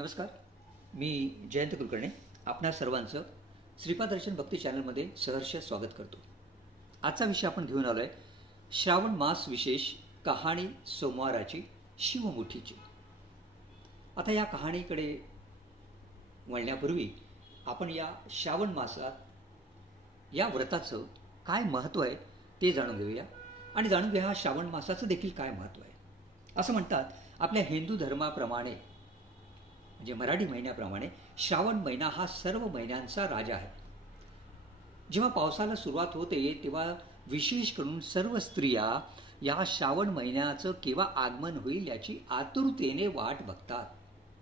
नमस्कार, मी जयंत कुलकर्णी आपणा सर्वांचं श्रीपादर्शन भक्ती चॅनलमध्ये सहर्ष स्वागत करतो. आजचा विषय आपण घेऊन आलो आहे श्रावण मास विशेष कहाणी सोमवाराची शिवमुठीची. आता या कहाणीकडे वळण्यापूर्वी आपण या श्रावण मासात या व्रताचं काय महत्त्व आहे ते जाणून घेऊया आणि जाणून घ्या श्रावण मासाचं देखील काय महत्त्व आहे. असं म्हणतात आपल्या हिंदू धर्माप्रमाणे म्हणजे मराठी महिन्याप्रमाणे श्रावण महिना हा सर्व महिन्यांचा राजा आहे. जेव्हा पावसाला सुरुवात होते तेव्हा विशेष करून सर्व स्त्रिया या श्रावण महिन्याचं केव्हा आगमन होईल याची आतुरतेने वाट बघतात.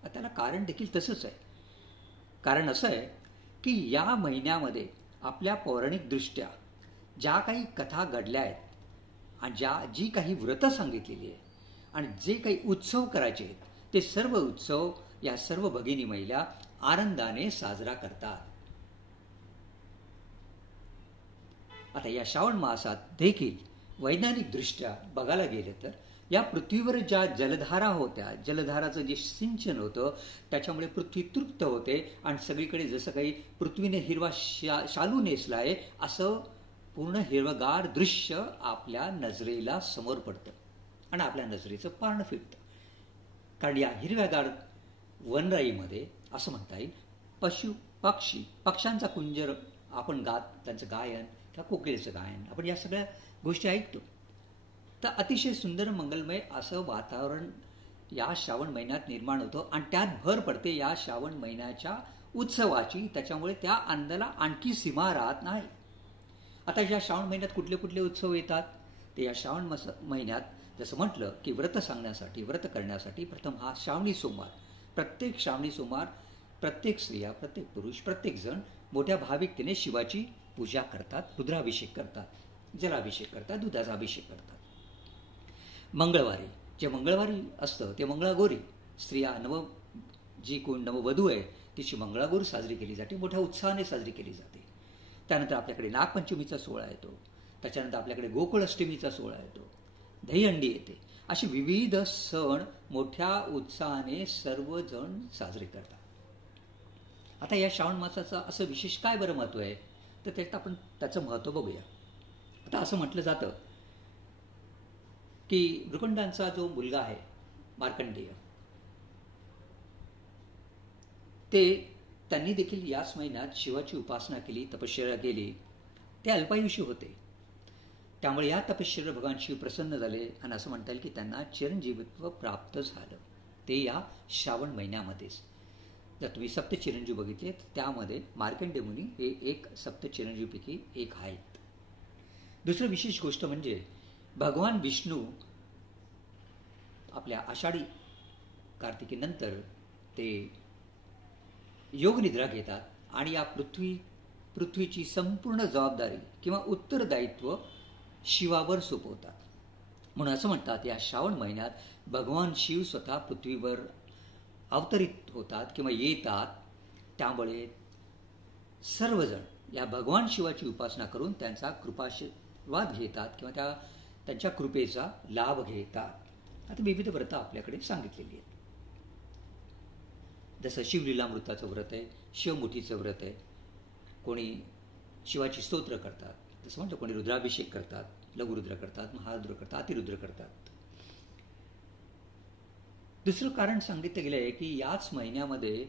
त्याला कारण देखील तसंच आहे. कारण असं आहे की या महिन्यामध्ये आपल्या पौराणिकदृष्ट्या ज्या काही कथा घडल्या आहेत आणि जी काही व्रतं सांगितलेली आहे आणि जे काही उत्सव करायचे आहेत ते सर्व उत्सव या सर्व भगिनी महिला आनंदाने साजरा करतात. आता या श्रावण मासात देखील वैज्ञानिक दृष्ट्या बघायला गेले तर या पृथ्वीवर ज्या जलधारा होत्या, जलधाराचं जे सिंचन होतं त्याच्यामुळे पृथ्वी तृप्त होते आणि सगळीकडे जसं काही पृथ्वीने हिरवा शालू नेसला आहे असं पूर्ण हिरवगार दृश्य आपल्या नजरेला समोर पडतं आणि आपल्या नजरेचं पारण फिरतं. कारण या हिरव्यागार वनराईमध्ये असं म्हणता येईल पक्ष्यांचा कुंजर आपण त्यांचं गायन किंवा कोकिळेचं गायन आपण या सगळ्या गोष्टी ऐकतो. तर अतिशय सुंदर मंगलमय असं वातावरण या श्रावण महिन्यात निर्माण होतं आणि त्यात भर पडते या श्रावण महिन्याच्या उत्सवाची. त्याच्यामुळे त्या आनंदाला आणखी सीमा राहत नाही. आता या श्रावण महिन्यात कुठले कुठले उत्सव येतात ते या श्रावण महिन्यात जसं म्हटलं की व्रत करण्यासाठी प्रथम हा श्रावणी सोमवार. प्रत्येक श्रावणी सोमवार प्रत्येक स्त्रिया, प्रत्येक पुरुष, प्रत्येक जण मोठ्या भाविकतेने शिवाची पूजा करतात, रुद्राभिषेक करतात, जलाभिषेक करतात, दुधाचा अभिषेक करतात. मंगळवारी असतं ते मंगळागौरी. स्त्रिया जी कोण नववधू आहे तिची मंगळागौर साजरी केली जाते, मोठ्या उत्साहाने साजरी केली जाते. त्यानंतर आपल्याकडे नागपंचमीचा सोहळा येतो, त्याच्यानंतर आपल्याकडे गोकुळ अष्टमीचा सोहळा येतो, दहीहंडी येते. असे विविध सण मोठ्या उत्साहाने सर्वजण साजरे करतात. आता या श्रावण मासाचं असं विशेष काय बरं महत्त्व आहे तर त्यात आपण त्याचं महत्त्व बघूया. आता असं म्हटलं जातं की मृकंडांचा जो मुलगा आहे मार्कंडेय त्यांनी देखील याच महिन्यात शिवाची उपासना केली, तपश्चर्या केली. ते अल्पायुषी होते. त्यामुळे या तपश्चर्या भगवान शिव प्रसन्न झाले आणि असं म्हणता येईल की त्यांना चिरंजीवित्व प्राप्त झालं. ते या श्रावण महिन्यामध्येच. जर तुम्ही सप्त चिरंजीव बघितले त्यामध्ये मार्कंडेय मुनी हे एक सप्त चिरंजीवपैकी एक आहेत. दुसरं विशेष गोष्ट म्हणजे भगवान विष्णू आपल्या आषाढी कार्तिकीनंतर ते योगनिद्रा घेतात आणि या पृथ्वीची संपूर्ण जबाबदारी किंवा उत्तरदायित्व शिवावर सोपवतात. म्हणून असं म्हणतात या श्रावण महिन्यात भगवान शिव स्वतः पृथ्वीवर अवतरित होतात किंवा येतात. त्यामुळे सर्वजण या भगवान शिवाची उपासना करून त्यांचा कृपाशीर्वाद घेतात किंवा त्यांच्या कृपेचा लाभ घेतात. आता विविध व्रतं आपल्याकडे सांगितलेली आहेत. जसं शिवलीलामृताचं व्रत आहे, शिवमुठीचं व्रत आहे. कोणी शिवाची स्तोत्र करतात, जसं म्हणतो कोणी रुद्राभिषेक करतात, लघुरुद्र करतात, महारुद्र करतात, अतिरुद्र करतात. दुसरं कारण सांगितलं गेलं आहे की याच महिन्यामध्ये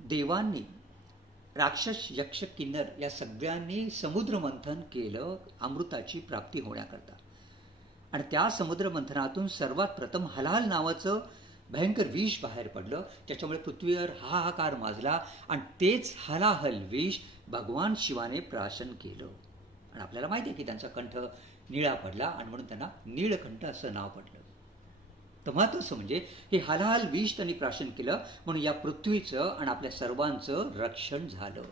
देवांनी राक्षस, यक्ष, किन्नर या सगळ्यांनी समुद्र मंथन केलं अमृताची प्राप्ती होण्याकरता. आणि त्या समुद्र मंथनातून सर्वात प्रथम हलाहल नावाचं भयंकर विष बाहेर पडलं. त्याच्यामुळे पृथ्वीवर हाहाकार माजला आणि तेच हलाहल विष भगवान शिवाने प्राशन केलं. आणि आपल्याला माहिती आहे की त्यांचा कंठ निळा पडला आणि म्हणून त्यांना नीळकंठ असं नाव पडलं. तर महत्त्वाचं म्हणजे हे हलाहल विष त्यांनी प्राशन केलं म्हणून या पृथ्वीचं आणि आपल्या सर्वांचं रक्षण झालं.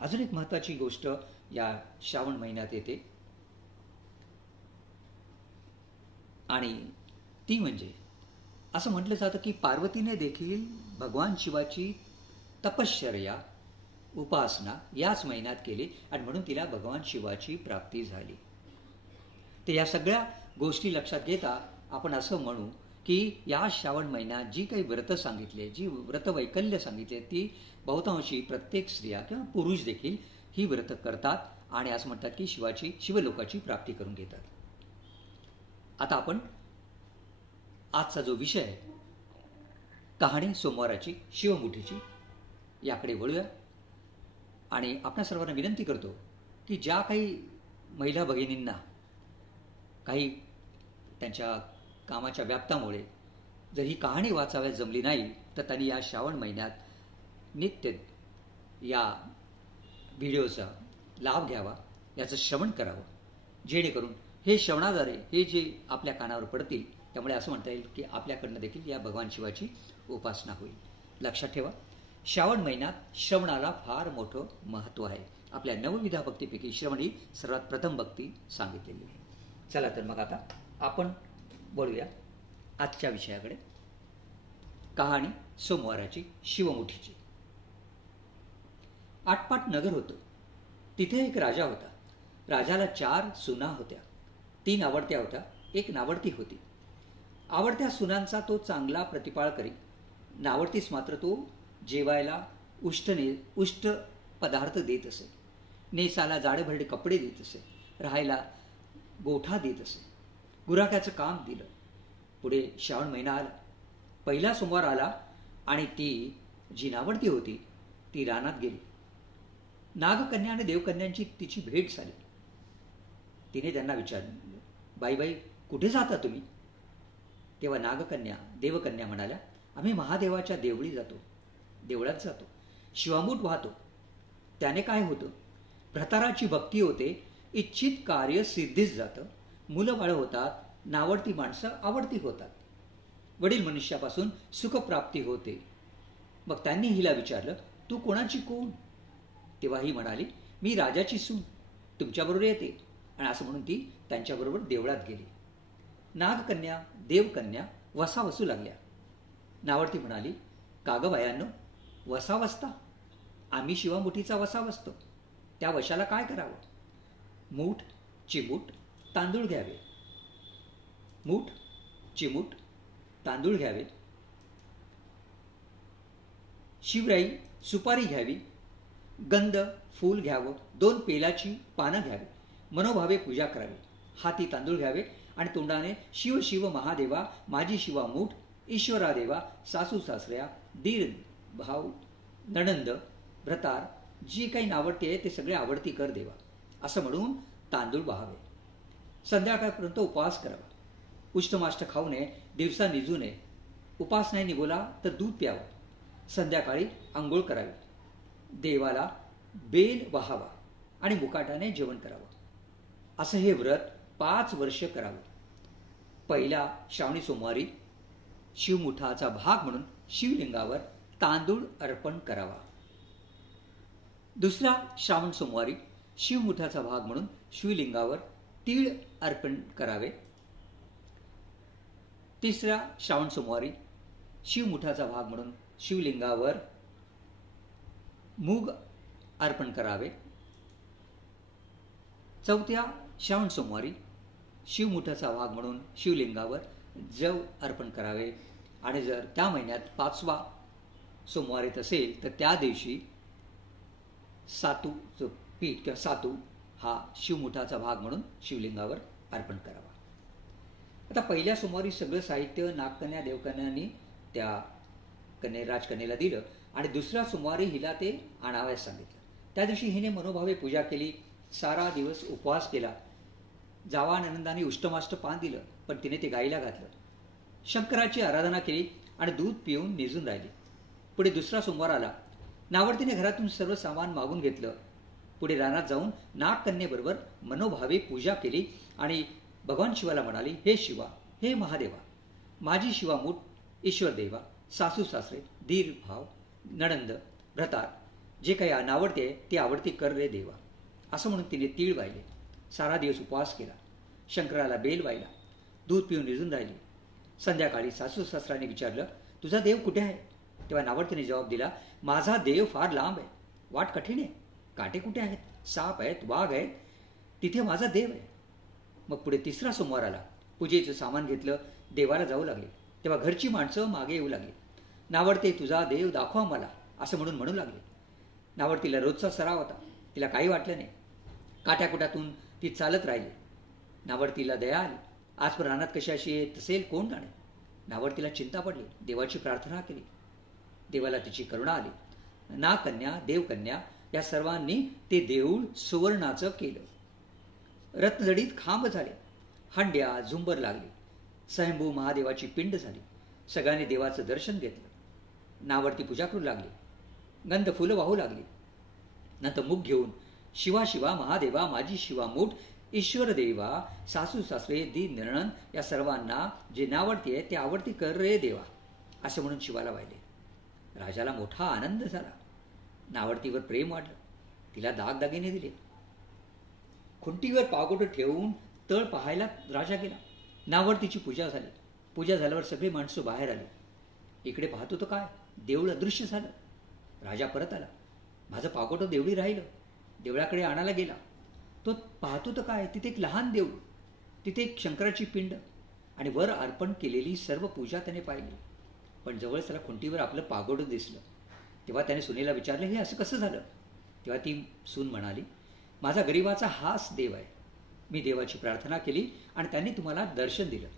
अजून एक महत्त्वाची गोष्ट या श्रावण महिन्यात येते आणि ती म्हणजे असं म्हटलं जातं की पार्वतीने देखील भगवान शिवाची तपश्चर्या उपासना याच महिन्यात केली आणि म्हणून तिला भगवान शिवाची प्राप्ती झाली. तर या सगळ्या गोष्टी लक्षात घेता आपण असं म्हणू की या श्रावण महिन्यात जी काही व्रतं सांगितली, जी व्रतवैकल्य सांगितली ती बहुतांशी प्रत्येक स्त्रिया किंवा पुरुष देखील ही व्रतं करतात आणि असं म्हणतात की शिवलोकाची प्राप्ती करून घेतात. आता आपण आजचा जो विषय आहे, कहाणी सोमवाराची शिवमुठीची, याकडे वळूया. आणि आपल्या सर्वांना विनंती करतो की ज्या काही महिला भगिनींना काही त्यांच्या कामाच्या व्याप्तामुळे जर ही कहाणी वाचाव्यास जमली नाही तर त्यांनी या श्रावण महिन्यात नित्य या व्हिडिओचा लाभ घ्यावा, याचं श्रवण करावं, जेणेकरून हे श्रवणाद्वारे हे जे आपल्या कानावर पडतील त्यामुळे असं म्हणता येईल की आपल्याकडनं देखील या भगवान शिवाची उपासना होईल. लक्षात ठेवा, श्रावण महिन्यात श्रवणाला फार मोठं महत्त्व आहे. आपल्या नवविधा भक्तीपैकी श्रवण ही सर्वात प्रथम भक्ती सांगितलेली आहे. चला तर मग आता आपण बोलूया आजच्या विषयाकडे, कहाणी सोमवाराची शिवमुठीची. आटपाट नगर होतं. तिथे एक राजा होता. राजाला 4 सुना होत्या. 3 आवडत्या होत्या, 1 नावडती होती. आवडत्या सुनांचा तो चांगला प्रतिपाळ करी. नावडतीस मात्र तो जेवायला उष्ट पदार्थ देत असे. नेसाला जाडेभरडे कपडे देत असे. राहायला गोठा देत असे. गुराख्याचं काम दिलं. पुढे श्रावण महिना आला. पहिला सोमवार आला आणि ती जी नावडती होती ती रानात गेली. नागकन्या आणि देवकन्यांची तिची भेट झाली. तिने त्यांना विचारलं, बाई कुठे जाता तुम्ही? तेव्हा नागकन्या देवकन्या म्हणाल्या, आम्ही महादेवाच्या देवळात जातो, शिवामूठ वाहतो. त्याने काय होतं? भ्रताराची भक्ती होते, इच्छित कार्य सिद्धीस जातं, मुलं बाळ होतात, नावडती माणसं आवडती होतात, वडील मनुष्यापासून सुखप्राप्ती होते. मग त्यांनी हिला विचारलं, तू कोणाची कोण? तेव्हा ही म्हणाली, मी राजाची सून, तुमच्याबरोबर येते. आणि असं म्हणून ती त्यांच्याबरोबर देवळात गेली. नागकन्या देवकन्या वसा वसू लागल्या. नावडती म्हणाली, का गं बायांनो, वसा वसता? आम्ही शिवामुठीचा वसा वसतो. त्या वशाला काय करावं? मूठ चिमूट तांदूळ घ्यावे. मूठ चिमूट तांदूळ घ्यावे. शिवराई सुपारी घ्यावी. गंध फूल घ्यावं. 2 पेलाची पानं घ्यावी. मनोभावे पूजा करावी. हाती तांदूळ घ्यावे आणि तोंडाने शिव शिव महादेवा, माझी शिवा मूठ, ईश्वरा देवा, सासू सासऱ्या, दीर भाऊ, नणंद, भ्रतार, जी काही नावडती आहे ते सगळे आवडती कर देवा, असं म्हणून तांदूळ वाहावे. संध्याकाळपर्यंत उपवास करावा. उष्टमाष्ट खाऊ नये, दिवसा निजू नये. उपास नाही निघोला तर दूध प्यावं. संध्याकाळी आंघोळ करावी. देवाला बेल वाहावा आणि मुकाटाने जेवण करावं. असं हे व्रत 5 वर्ष करावं. पहिल्या श्रावणी सोमवारी शिवमुठाचा भाग म्हणून शिवलिंगावर तांदूळ अर्पण करावा. दुसऱ्या श्रावण सोमवारी शिवमुठाचा भाग म्हणून शिवलिंगावर तीळ अर्पण करावे. तिसऱ्या श्रावण सोमवारी शिवमुठाचा भाग म्हणून शिवलिंगावर मूग अर्पण करावे. चौथ्या श्रावण सोमवारी शिवमुठाचा भाग म्हणून शिवलिंगावर जव अर्पण करावे. आणि जर त्या महिन्यात 5वा सोमवार येत असेल तर त्या दिवशी सातूचं पीठ किंवा सातू हा शिवमुठाचा भाग म्हणून शिवलिंगावर अर्पण करावा. आता पहिल्या सोमवारी सगळं साहित्य नागकन्या देवकन्यांनी त्या राजकन्येला दिलं आणि दुसऱ्या सोमवारी हिला ते आणावयास सांगितलं. त्या दिवशी हिने मनोभावे पूजा केली. सारा दिवस उपवास केला. जावा आनंदाने उष्टमाष्ट पान दिलं, पण तिने ते गाईला घातलं. शंकराची आराधना केली आणि दूध पिऊन निजून राहिली. पुढे दुसरा सोमवार आला. नावडतीने घरातून सर्व सामान मागून घेतलं. पुढे रानात जाऊन नागकन्येबरोबर मनोभावे पूजा केली आणि भगवान शिवाला म्हणाली, हे शिवा, हे महादेवा, माझी शिवा मूठ, ईश्वर देवा, सासू सासरे, दीर भाव, नणंद, भ्रतार, जे काही नावडते ते आवडती कर रे देवा, असं म्हणून तिने तीळ वाहिले. सारा दिवस उपवास केला. शंकराला बेल वाहिला. दूध पिऊन निजून राहिली. संध्याकाळी सासू सासऱ्याने विचारलं, तुझा देव कुठे आहे? तेव्हा नावडतीने जबाब दिला, माझा देव फार लांब आहे, वाट कठीण आहे, काटे कुठे आहेत, साप आहेत, वाघ आहेत, तिथे माझा देव आहे. मग पुढे तिसरा सोमवार आला. पूजेचं सामान घेतलं. देवाला जाऊ लागले. तेव्हा घरची माणसं मागे येऊ लागली. नावडते तुझा देव दाखवा मला असं म्हणू लागले. नावडतीला रोजचा सराव होता. तिला काही वाटलं नाही. काट्याकुटातून ती चालत राहिली. नावडतीला दया आली. आज रानात कशी अशी येत असेल कोण जाणे. नावडतीला चिंता पडली. देवाची प्रार्थना केली. देवाला तिची करुणा आली. नागकन्या, देवकन्या या सर्वांनी ते देऊळ सुवर्णाचं केलं. रत्नजडीत खांब झाले. हंड्या झुंबर लागली. स्वयंभू महादेवाची पिंड झाली. सगळ्यांनी देवाचं दर्शन घेतलं. नावडती पूजा करू लागली. गंध फुलं वाहू लागली. नंतर मुख घेऊन शिवा शिवा महादेवा माझी शिवा मूठ ईश्वर देवा सासू सासरे दीन निर्णन या सर्वांना जे नावडतीये ते आवडती कर रे देवा असं म्हणून शिवाला वाहिले. राजाला मोठा आनंद झाला. नावडतीवर प्रेम वाढलं. तिला दागदागिने दिले. खुंटीवर पागोटं ठेवून तळ पाहायला राजा गेला. नावडतीची पूजा झाली. पूजा झाल्यावर सगळी माणसं बाहेर आली. इकडे पाहतो तर काय देऊळ अदृश्य झालं. राजा परत आला. माझं पागोटं देवळी राहिलं. देवळाकडे आणायला गेला. तो पाहतो तर काय तिथे एक लहान देऊळ, तिथे एक शंकराची पिंड आणि वर अर्पण केलेली सर्व पूजा त्याने पाहिली. पण जवळ त्याला खुंटीवर आपलं पागोटं दिसलं. तेव्हा त्याने सुनेला विचारलं हे असं कसं झालं. तेव्हा ती सून म्हणाली माझा गरिबाचा हाच देव आहे. मी देवाची प्रार्थना केली आणि त्यांनी तुम्हाला दर्शन दिलं.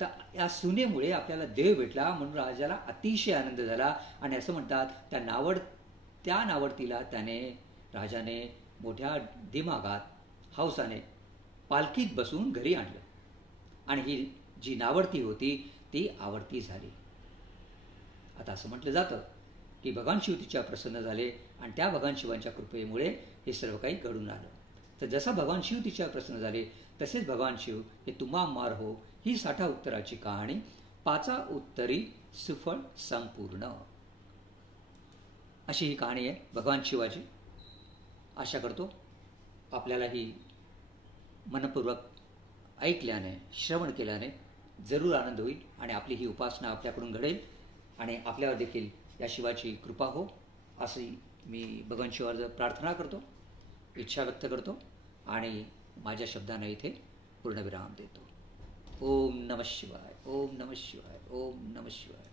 तर या सुनेमुळे आपल्याला देव भेटला म्हणून राजाला अतिशय आनंद झाला. आणि असं म्हणतात त्या नावडतीला राजाने मोठ्या दिमागात हौसाने पालखीत बसून घरी आणलं आणि ही जी नावडती होती ती आवडती झाली. आता असं म्हटलं जातं की भगवान शिव तिच्या प्रसन्न झाले आणि त्या भगवान शिवांच्या कृपेमुळे हे सर्व काही घडून आलं. तर जसा भगवान शिव तिच्या प्रसन्न झाले तसेच भगवान शिव हे तुम्हा मार हो ही 60 उत्तराची कहाणी 5 उत्तरी सुफळ संपूर्ण अशी ही कहाणी आहे भगवान शिवाची. आशा करतो आपल्याला ही मनपूर्वक ऐकल्याने श्रवण केल्याने जरूर आनंद होईल आणि आपली ही उपासना आपल्याकडून घडेल आणि आपल्यावर देखील या शिवाची कृपा हो अशी मी भगवान शिवावर प्रार्थना करतो, इच्छा व्यक्त करतो आणि माझ्या शब्दांना इथे पूर्णविराम देतो. ओम नमः शिवाय. ओम नमः शिवाय. ओम नमः शिवाय.